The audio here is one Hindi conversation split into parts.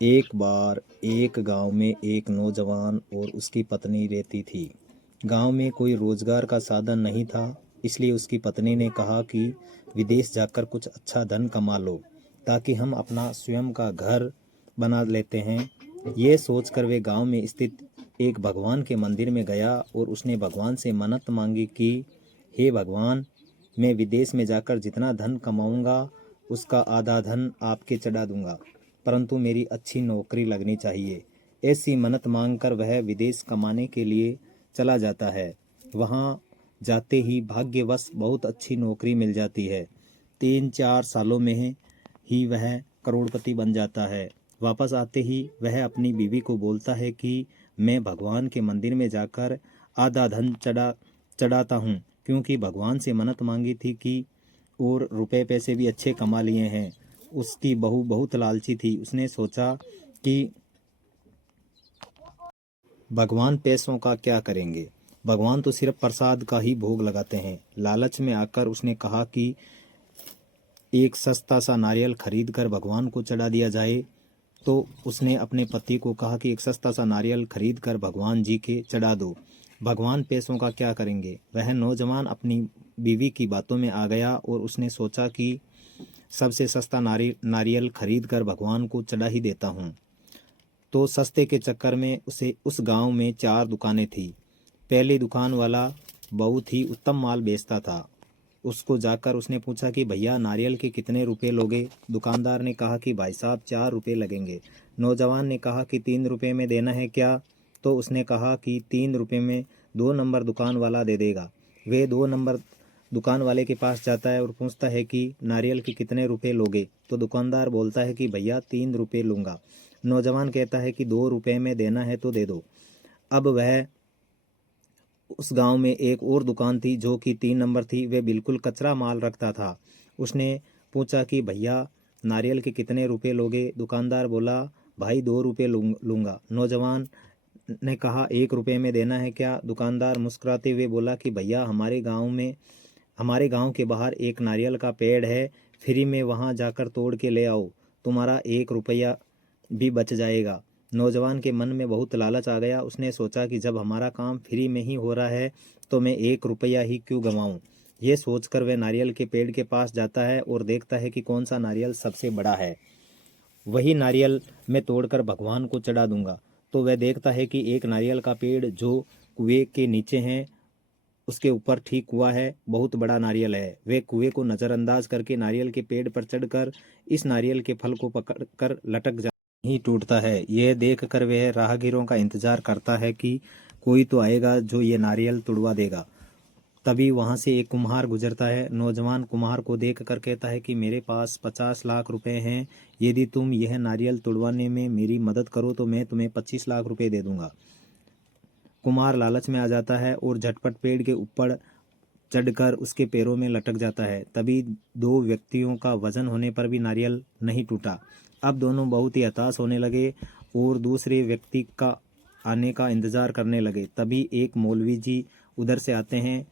एक बार एक गांव में एक नौजवान और उसकी पत्नी रहती थी। गांव में कोई रोजगार का साधन नहीं था, इसलिए उसकी पत्नी ने कहा कि विदेश जाकर कुछ अच्छा धन कमा लो ताकि हम अपना स्वयं का घर बना लेते हैं। ये सोचकर वे गांव में स्थित एक भगवान के मंदिर में गया और उसने भगवान से मन्नत मांगी कि हे भगवान, मैं विदेश में जाकर जितना धन कमाऊंगा उसका आधा धन आपके चढ़ा दूंगा, परंतु मेरी अच्छी नौकरी लगनी चाहिए। ऐसी मन्नत मांगकर वह विदेश कमाने के लिए चला जाता है। वहाँ जाते ही भाग्यवश बहुत अच्छी नौकरी मिल जाती है। 3-4 सालों में ही वह करोड़पति बन जाता है। वापस आते ही वह अपनी बीवी को बोलता है कि मैं भगवान के मंदिर में जाकर आधा धन चढ़ाता हूँ, क्योंकि भगवान से मन्नत मांगी थी कि और रुपए पैसे भी अच्छे कमा लिए हैं। उसकी बहू बहुत लालची थी। उसने सोचा कि भगवान पैसों का क्या करेंगे, भगवान तो सिर्फ प्रसाद का ही भोग लगाते हैं। लालच में आकर उसने कहा कि एक सस्ता सा नारियल खरीद कर भगवान को चढ़ा दिया जाए। तो उसने अपने पति को कहा कि एक सस्ता सा नारियल खरीद कर भगवान जी के चढ़ा दो, भगवान पैसों का क्या करेंगे। वह नौजवान अपनी बीवी की बातों में आ गया और उसने सोचा कि सबसे सस्ता नारियल खरीद कर भगवान को चढ़ा ही देता हूँ। तो सस्ते के चक्कर में उसे उस गांव में 4 दुकानें थी। पहली दुकान वाला बहुत ही उत्तम माल बेचता था। उसको जाकर उसने पूछा कि भैया, नारियल के कितने रुपए लोगे। दुकानदार ने कहा कि भाई साहब 4 रुपये लगेंगे। नौजवान ने कहा कि 3 रुपये में देना है क्या। तो उसने कहा कि 3 रुपये में 2 नंबर दुकान वाला दे देगा। वे 2 नंबर दुकान वाले के पास जाता है और पूछता है कि नारियल के कितने रुपए लोगे। तो दुकानदार बोलता है कि भैया 3 रुपये लूँगा। नौजवान कहता है कि 2 रुपये में देना है तो दे दो। अब वह उस गांव में एक और दुकान थी जो कि 3 नंबर थी। वह बिल्कुल कचरा माल रखता था। उसने पूछा कि भैया, नारियल के कितने रुपए लोगे। दुकानदार बोला भाई 2 रुपये लूँगा। नौजवान ने कहा 1 रुपये में देना है क्या। दुकानदार मुस्कुराते हुए बोला कि भैया, हमारे गांव के बाहर एक नारियल का पेड़ है, फ्री में वहां जाकर तोड़ के ले आओ, तुम्हारा 1 रुपया भी बच जाएगा। नौजवान के मन में बहुत लालच आ गया। उसने सोचा कि जब हमारा काम फ्री में ही हो रहा है तो मैं 1 रुपया ही क्यों गंवाऊं। ये सोचकर वह नारियल के पेड़ के पास जाता है और देखता है कि कौन सा नारियल सबसे बड़ा है। वही नारियल मैं तोड़कर भगवान को चढ़ा दूंगा। तो वह देखता है कि एक नारियल का पेड़ जो कुएं के नीचे है, उसके ऊपर ठीक कुआं है, बहुत बड़ा नारियल है। वे कुएं को नज़रअंदाज करके नारियल के पेड़ पर चढ़कर इस नारियल के फल को पकड़कर लटक ही टूटता है। यह देखकर वह राहगीरों का इंतजार करता है कि कोई तो आएगा जो ये नारियल तुड़वा देगा। तभी वहां से एक कुम्हार गुजरता है। नौजवान कुम्हार को देखकर कहता है कि मेरे पास 50 लाख रुपए हैं, यदि तुम यह नारियल तुड़वाने में मेरी मदद करो तो मैं तुम्हें 25 लाख रुपए दे दूंगा। कुम्हार लालच में आ जाता है और झटपट पेड़ के ऊपर चढ़कर उसके पैरों में लटक जाता है। तभी 2 व्यक्तियों का वजन होने पर भी नारियल नहीं टूटा। अब दोनों बहुत ही हताश होने लगे और दूसरे व्यक्ति का आने का इंतजार करने लगे। तभी एक मौलवी जी उधर से आते हैं।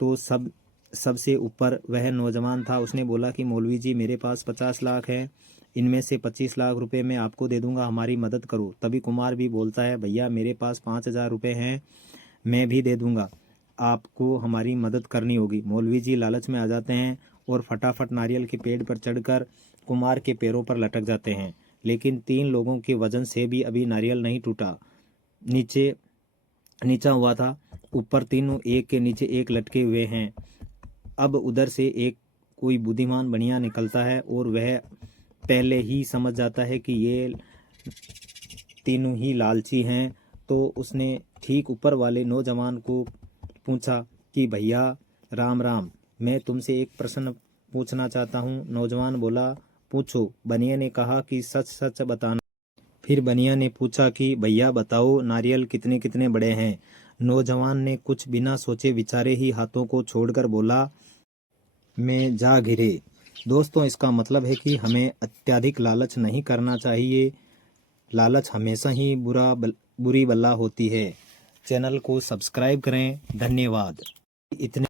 तो सबसे ऊपर वह नौजवान था। उसने बोला कि मौलवी जी, मेरे पास 50 लाख है, इनमें से 25 लाख रुपए मैं आपको दे दूंगा, हमारी मदद करो। तभी कुमार भी बोलता है, भैया मेरे पास 5,000 रुपये हैं, मैं भी दे दूंगा, आपको हमारी मदद करनी होगी। मौलवी जी लालच में आ जाते हैं और फटाफट नारियल के पेड़ पर चढ़कर कुमार के पैरों पर लटक जाते हैं। लेकिन 3 लोगों के वजन से भी अभी नारियल नहीं टूटा, नीचा हुआ था। ऊपर तीनों एक के नीचे एक लटके हुए हैं। अब उधर से एक कोई बुद्धिमान बनिया निकलता है और वह पहले ही समझ जाता है कि ये तीनों ही लालची हैं। तो उसने ठीक ऊपर वाले नौजवान को पूछा कि भैया राम राम, मैं तुमसे एक प्रश्न पूछना चाहता हूँ। नौजवान बोला, पूछो। बनिया ने कहा कि सच सच बताना। फिर बनिया ने पूछा कि भैया बताओ, नारियल कितने कितने बड़े हैं। नौजवान ने कुछ बिना सोचे विचारे ही हाथों को छोड़कर बोला, मैं जा घिरे। दोस्तों, इसका मतलब है कि हमें अत्यधिक लालच नहीं करना चाहिए। लालच हमेशा ही बुरी बला होती है। चैनल को सब्सक्राइब करें। धन्यवाद। इतने